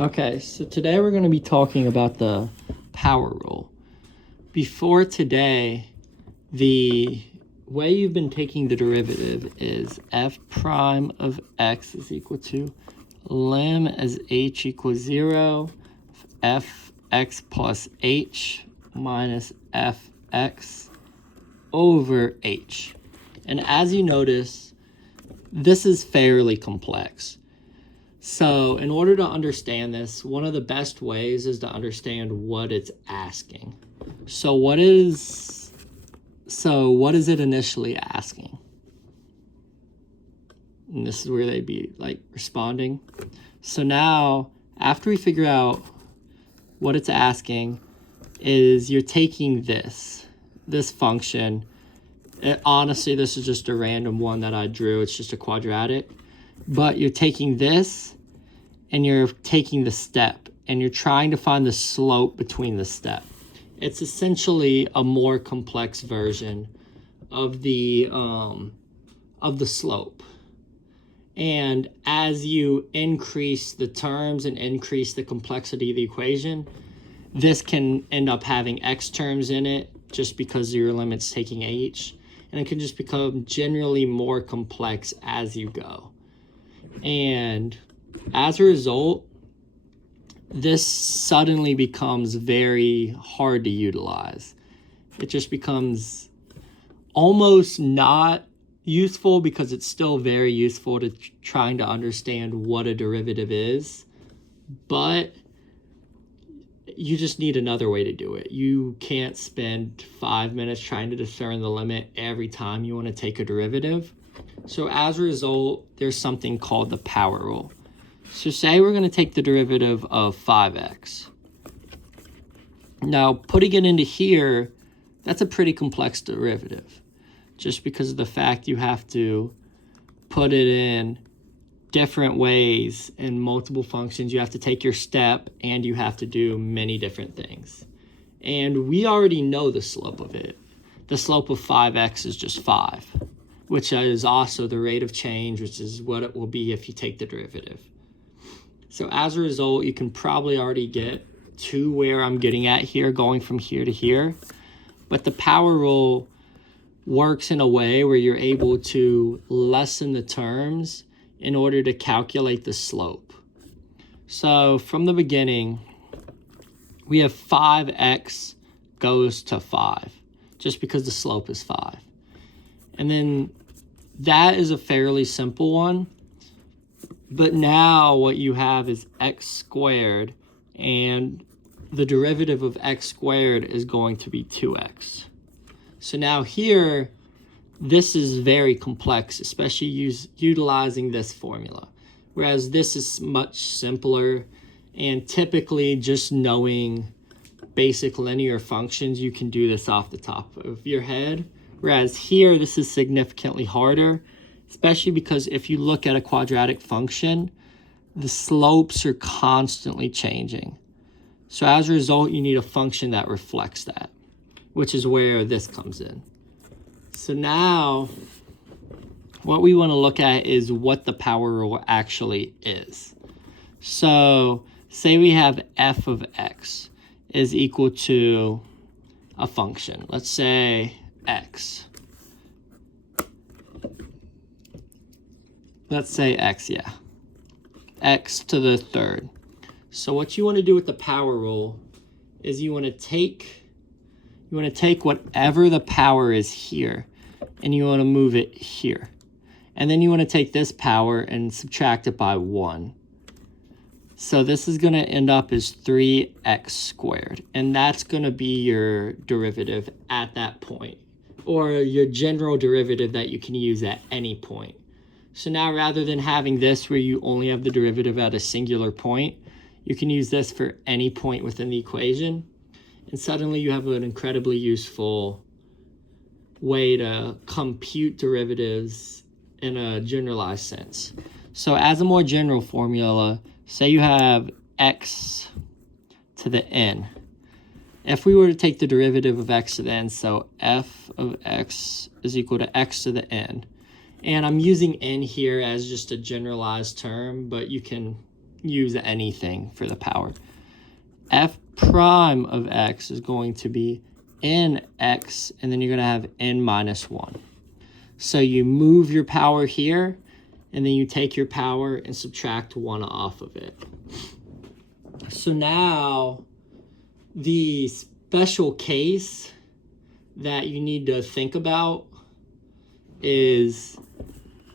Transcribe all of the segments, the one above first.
Okay, so today we're going to be talking about the power rule. Before today, the way you've been taking the derivative is f prime of x is equal to lim as h equals 0, fx plus h minus fx over h. And as you notice, this is fairly complex. So in order to understand this, one of the best ways is to understand what it's asking. So what is it initially asking? And this is where they'd be like responding. So now, after we figure out what it's asking, is you're taking this function. Honestly, this is just a random one that I drew. It's just a quadratic. But you're taking this and you're taking the step and you're trying to find the slope between the step. It's essentially a more complex version of the slope. And as you increase the terms and increase the complexity of the equation, this can end up having x terms in it just because your limit's taking h. And it can just become generally more complex as you go. And as a result, this suddenly becomes very hard to utilize. It just becomes almost not useful because it's still very useful to trying to understand what a derivative is, but you just need another way to do it. You can't spend 5 minutes trying to discern the limit every time you want to take a derivative. So as a result, there's something called the power rule. So say we're going to take the derivative of 5x. Now, putting it into here, that's a pretty complex derivative, just because of the fact you have to put it in different ways in multiple functions. You have to take your step and you have to do many different things. And we already know the slope of it. The slope of 5x is just 5, which is also the rate of change, which is what it will be if you take the derivative. So as a result, you can probably already get to where I'm getting at here, going from here to here. But the power rule works in a way where you're able to lessen the terms in order to calculate the slope. So from the beginning, we have 5x goes to 5, just because the slope is 5. And then that is a fairly simple one. But now what you have is x squared, and the derivative of x squared is going to be 2x. So now here, this is very complex, especially utilizing this formula. Whereas this is much simpler, and typically just knowing basic linear functions, you can do this off the top of your head. Whereas here, this is significantly harder, especially because if you look at a quadratic function, the slopes are constantly changing. So as a result, you need a function that reflects that, which is where this comes in. So now, what we want to look at is what the power rule actually is. So say we have f of x is equal to a function. Let's say x. Let's say x, yeah. X to the third. So what you want to do with the power rule is you want to take whatever the power is here and you want to move it here. And then you want to take this power and subtract it by 1. So this is going to end up as 3x squared. And that's going to be your derivative at that point, or your general derivative that you can use at any point. So now rather than having this where you only have the derivative at a singular point, you can use this for any point within the equation. And suddenly you have an incredibly useful way to compute derivatives in a generalized sense. So as a more general formula, say you have x to the n. If we were to take the derivative of x to the n, so f of x is equal to x to the n. And I'm using n here as just a generalized term, but you can use anything for the power. F prime of x is going to be n x, and then you're going to have n minus 1. So you move your power here, and then you take your power and subtract 1 off of it. So now the special case that you need to think about is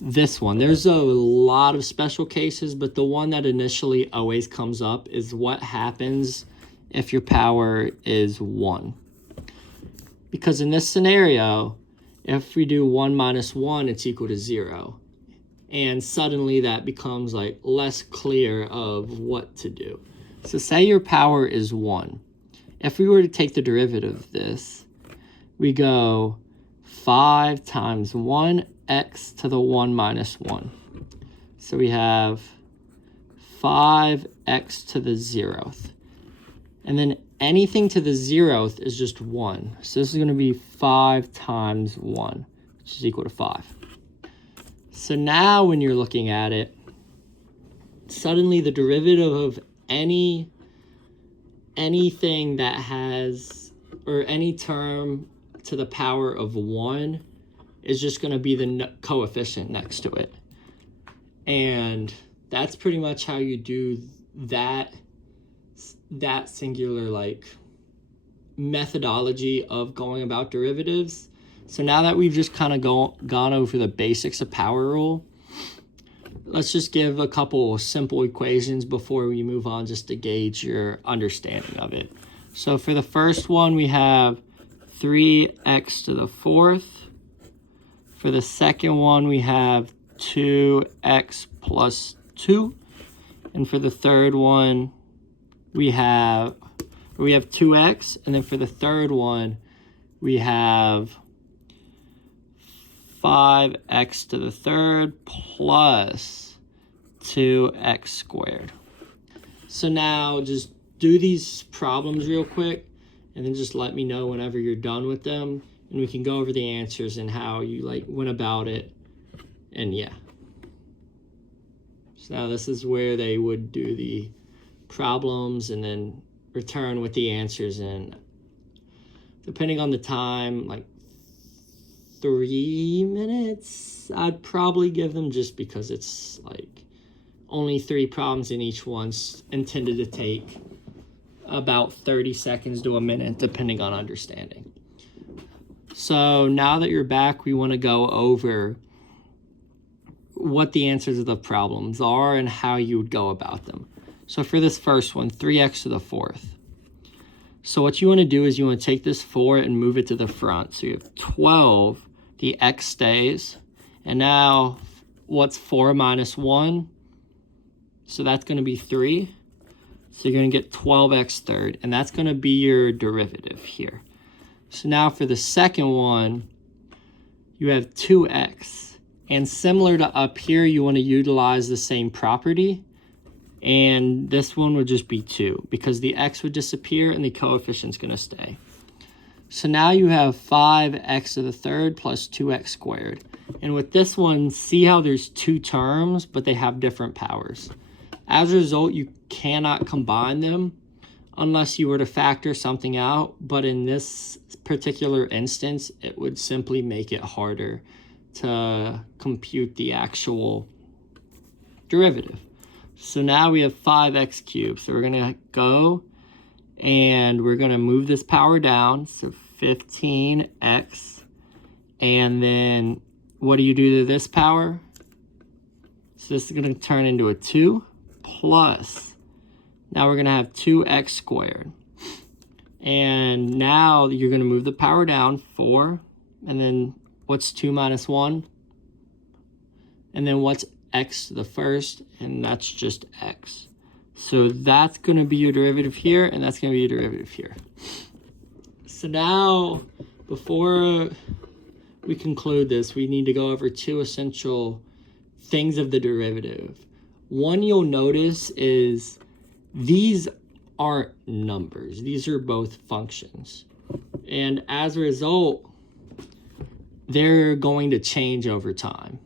this one. There's a lot of special cases, but the one that initially always comes up is what happens if your power is 1. Because in this scenario, if we do 1 minus 1, it's equal to 0. And suddenly that becomes like less clear of what to do. So say your power is 1. If we were to take the derivative of this, we go 5 times 1x to the 1 minus 1. So we have 5x to the 0th. And then anything to the 0th is just 1. So this is going to be 5 times 1, which is equal to 5. So now when you're looking at it, suddenly the derivative of anything that has, or any term to the power of 1 is just going to be the coefficient next to it. And that's pretty much how you do that singular like methodology of going about derivatives. So now that we've just kind of gone over the basics of power rule, let's just give a couple simple equations before we move on, just to gauge your understanding of it. So for the first one, we have 3x to the 4th. For the second one, we have 2x plus 2. And for the third one, we have 2x. And then for the third one, we have 5x to the 3rd plus 2x squared. So now just do these problems real quick, and then just let me know whenever you're done with them, and we can go over the answers and how you like went about it. And yeah. So now this is where they would do the problems and then return with the answers, and depending on the time, like 3 minutes I'd probably give them, just because it's like only 3 problems in each one's intended to take about 30 seconds to a minute, depending on understanding. So now that you're back, we want to go over what the answers of the problems are and how you would go about them. So for this first one, 3x to the 4th. So what you want to do is you want to take this 4 and move it to the front. So you have 12, the x stays. And now what's 4 minus 1? So that's going to be 3. So you're going to get 12x third, and that's going to be your derivative here. So now for the second one, you have 2x. And similar to up here, you want to utilize the same property. And this one would just be 2, because the x would disappear and the coefficient's going to stay. So now you have 5x to the 3rd plus 2x squared. And with this one, see how there's 2 terms, but they have different powers. As a result, you cannot combine them unless you were to factor something out. But in this particular instance, it would simply make it harder to compute the actual derivative. So now we have 5x cubed. So we're going to go and we're going to move this power down. So 15x. And then what do you do to this power? So this is going to turn into a 2 plus. Now we're going to have 2x squared. And now you're going to move the power down, 4. And then what's 2 minus 1? And then what's x to the first? And that's just x. So that's going to be your derivative here, and that's going to be your derivative here. So now, before we conclude this, we need to go over 2 essential things of the derivative. One you'll notice is these aren't numbers. These are both functions. And as a result, they're going to change over time.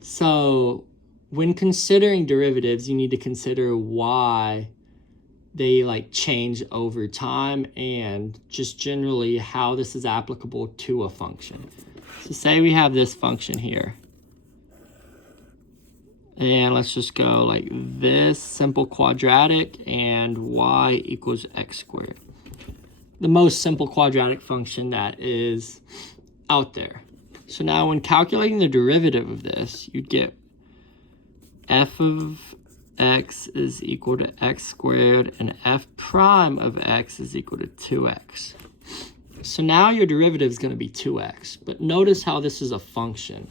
So when considering derivatives, you need to consider why they like change over time and just generally how this is applicable to a function. So say we have this function here. And let's just go like this, simple quadratic, and y equals x squared. The most simple quadratic function that is out there. So now when calculating the derivative of this, you'd get f of x is equal to x squared, and f prime of x is equal to 2x. So now your derivative is going to be 2x, but notice how this is a function.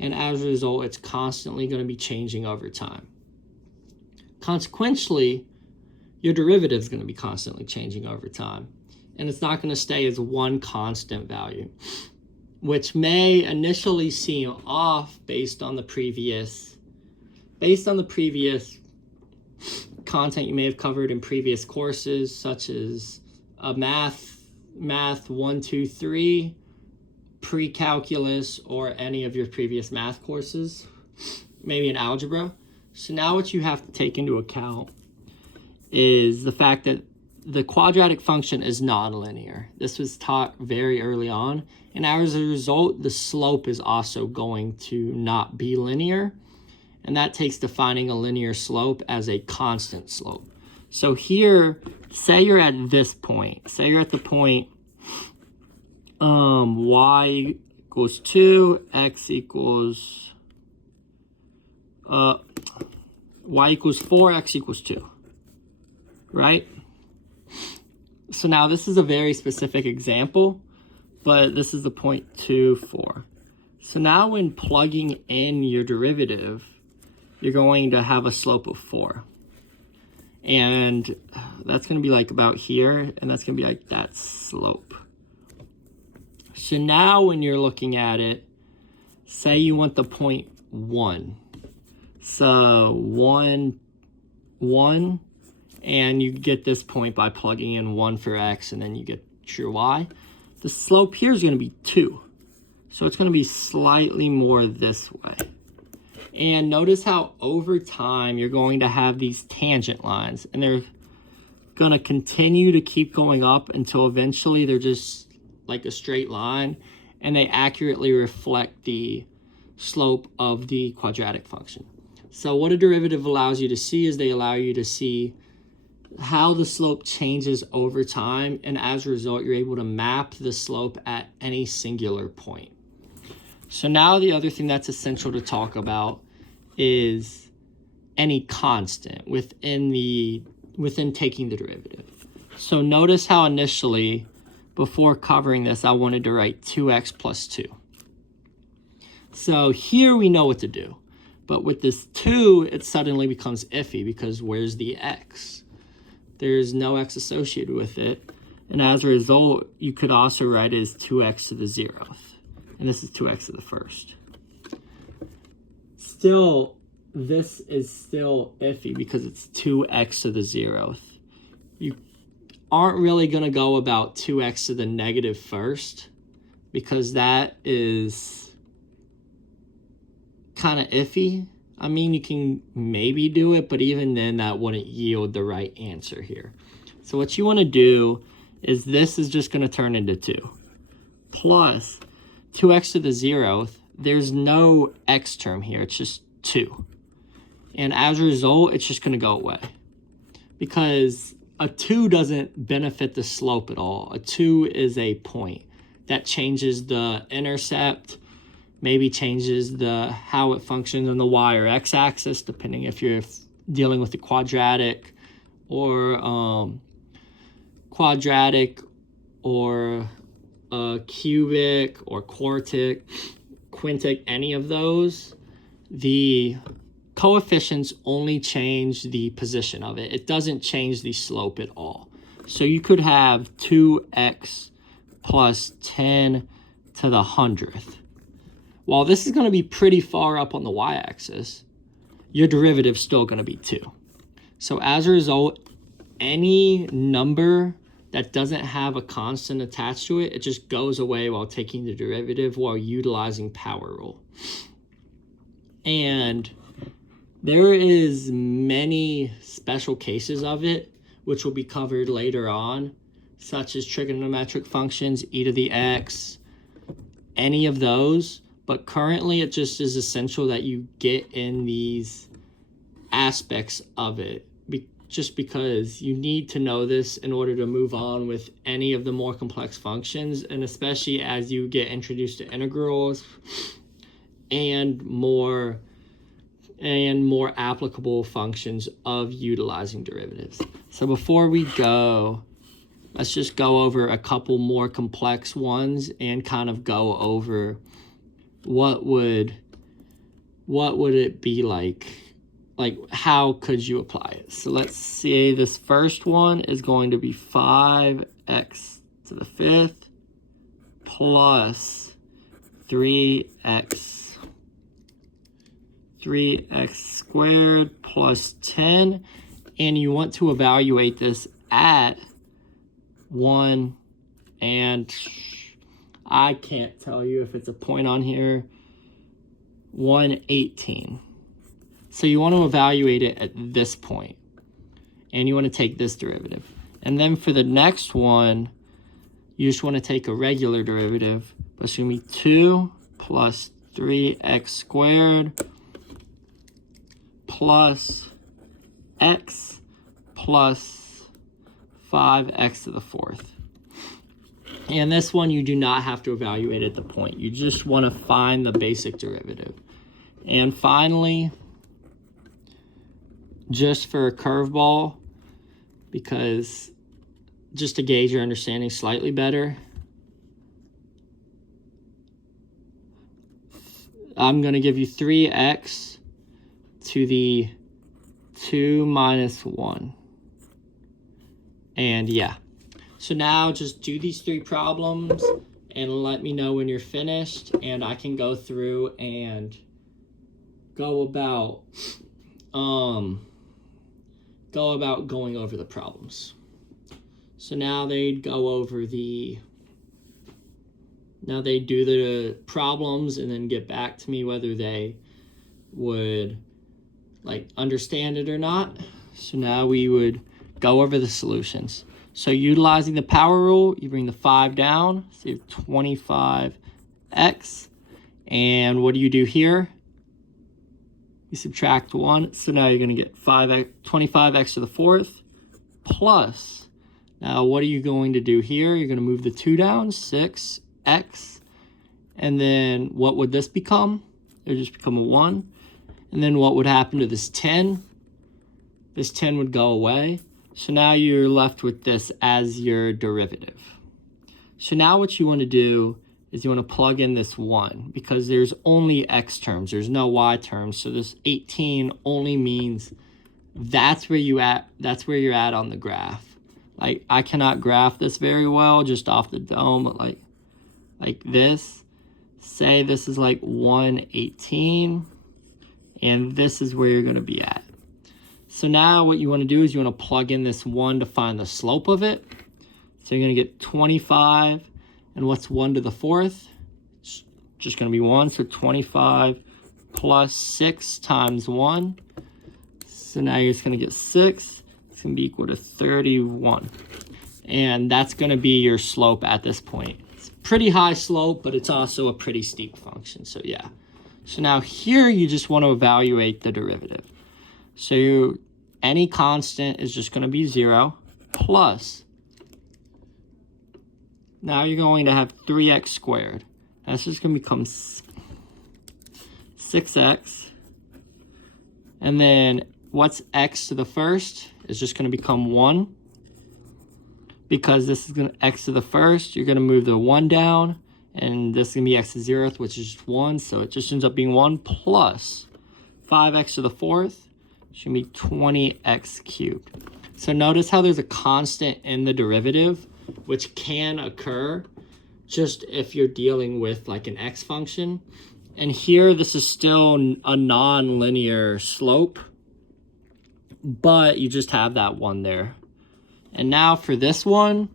And as a result, it's constantly going to be changing over time. Consequently, your derivative is going to be constantly changing over time. And it's not going to stay as one constant value, which may initially seem off based on the previous content you may have covered in previous courses, such as math 1, 2, 3, pre-calculus, or any of your previous math courses, maybe in algebra. So now what you have to take into account is the fact that the quadratic function is nonlinear. This was taught very early on, and as a result, the slope is also going to not be linear, and that takes defining a linear slope as a constant slope. So here, say you're at this point. Say you're at the point y equals 2, x equals y equals 4, x equals 2, right? So now this is a very specific example, but this is the point 2, 4. So now when plugging in your derivative, you're going to have a slope of 4. And that's going to be like about here, and that's going to be like that slope. So now when you're looking at it, say you want the point 1. So 1, 1, and you get this point by plugging in 1 for x, and then you get your y. The slope here is going to be 2. So it's going to be slightly more this way. And notice how over time you're going to have these tangent lines, and they're going to continue to keep going up until eventually they're just like a straight line, and they accurately reflect the slope of the quadratic function. So what a derivative allows you to see is they allow you to see how the slope changes over time, and as a result, you're able to map the slope at any singular point. So now the other thing that's essential to talk about is any constant within taking the derivative. So notice how initially, before covering this, I wanted to write 2x plus 2. So here we know what to do. But with this 2, it suddenly becomes iffy because where's the x? There's no x associated with it. And as a result, you could also write it as 2x to the 0th. And this is 2x to the 1st. Still, this is still iffy because it's 2x to the 0th. You aren't really going to go about 2x to the negative 1st because that is kind of iffy. I mean, you can maybe do it, but even then that wouldn't yield the right answer here. So what you want to do is this is just going to turn into 2 plus 2x to the 0th. There's no x term here. It's just 2. And as a result, it's just going to go away because a 2 doesn't benefit the slope at all. A 2 is a point that changes the intercept, maybe changes how it functions on the y or x axis, depending if you're dealing with the quadratic or cubic or quartic, quintic, any of those. The coefficients only change the position of it. It doesn't change the slope at all. So you could have 2x plus 10 to the 100th. While this is going to be pretty far up on the y-axis, your derivative is still going to be 2. So as a result, any number that doesn't have a constant attached to it, it just goes away while taking the derivative while utilizing power rule. And There is many special cases of it, which will be covered later on, such as trigonometric functions, e to the x, any of those. But currently it just is essential that you get in these aspects of it, just because you need to know this in order to move on with any of the more complex functions, and especially as you get introduced to integrals and more applicable functions of utilizing derivatives. So before we go, let's just go over a couple more complex ones and kind of go over what would it be like how could you apply it. So let's say this first one is going to be 5x to the 5th plus 3x squared plus 10, and you want to evaluate this at 1, and I can't tell you if it's a point on here, 118. So you want to evaluate it at this point, and you want to take this derivative. And then for the next one, you just want to take a regular derivative. It's going to be 2 plus 3x squared plus x plus 5x to the 4th. And this one you do not have to evaluate at the point. You just want to find the basic derivative. And finally, just for a curveball, because just to gauge your understanding slightly better, I'm going to give you 3x to the 2 minus 1. And yeah. So now just do these 3 problems and let me know when you're finished, and I can go through and go about going over the problems. So now they do the problems and then get back to me whether they would understand it or not. So now we would go over the solutions. So utilizing the power rule, you bring the 5 down, so you have 25x. And what do you do here? You subtract 1, so now you're going to get 25x to the 4th plus. Now what are you going to do here? You're going to move the 2 down, 6x. And then what would this become? It would just become a 1. And then what would happen to this 10? This 10 would go away. So now you're left with this as your derivative. So now what you want to do is you want to plug in this 1, because there's only x terms, there's no y terms. So this 18 only means that's where you're at on the graph. I cannot graph this very well just off the dome, but like this. Say this is 118, and this is where you're going to be at. So now what you want to do is you want to plug in this 1 to find the slope of it. So you're going to get 25, and what's 1 to the 4th? It's just going to be 1, so 25 plus 6 times 1. So now you're just going to get 6. It's going to be equal to 31. And that's going to be your slope at this point. It's a pretty high slope, but it's also a pretty steep function, so yeah. So now here you just want to evaluate the derivative. So any constant is just going to be 0 plus. Now you're going to have 3x squared. That's just going to become 6x. And then what's x to the 1st is just going to become 1. Because this is going to x to the 1st, you're going to move the 1 down. And this is going to be x to the 0th, which is just 1. So it just ends up being 1 plus 5x to the 4th. Should be 20x cubed. So notice how there's a constant in the derivative, which can occur just if you're dealing with an x function. And here this is still a non-linear slope, but you just have that 1 there. And now for this one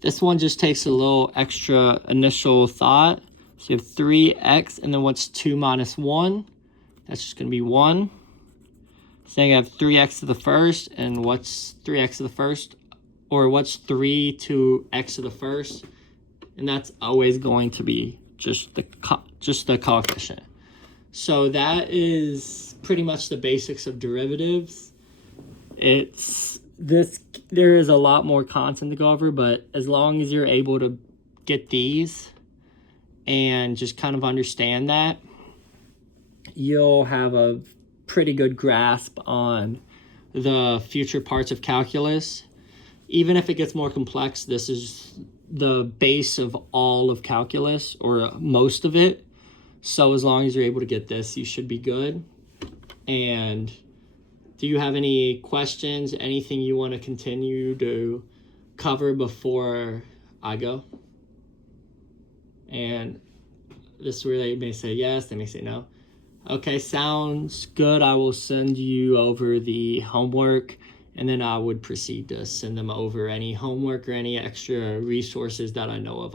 just takes a little extra initial thought. So you have 3x, and then what's 2 minus 1? That's just going to be 1. saying I have 3x to the first, and what's 3x to the first? Or what's 3 to x to the first? And that's always going to be just the coefficient. So that is pretty much the basics of derivatives. There is a lot more content to go over, but as long as you're able to get these and just kind of understand that, you'll have a pretty good grasp on the future parts of calculus. Even if it gets more complex, this is the base of all of calculus, or most of it. So as long as you're able to get this, you should be good. And do you have any questions, anything you want to continue to cover before I go? And this is where they may say yes, they may say no. Okay, sounds good. I will send you over the homework, and then I would proceed to send them over any homework or any extra resources that I know of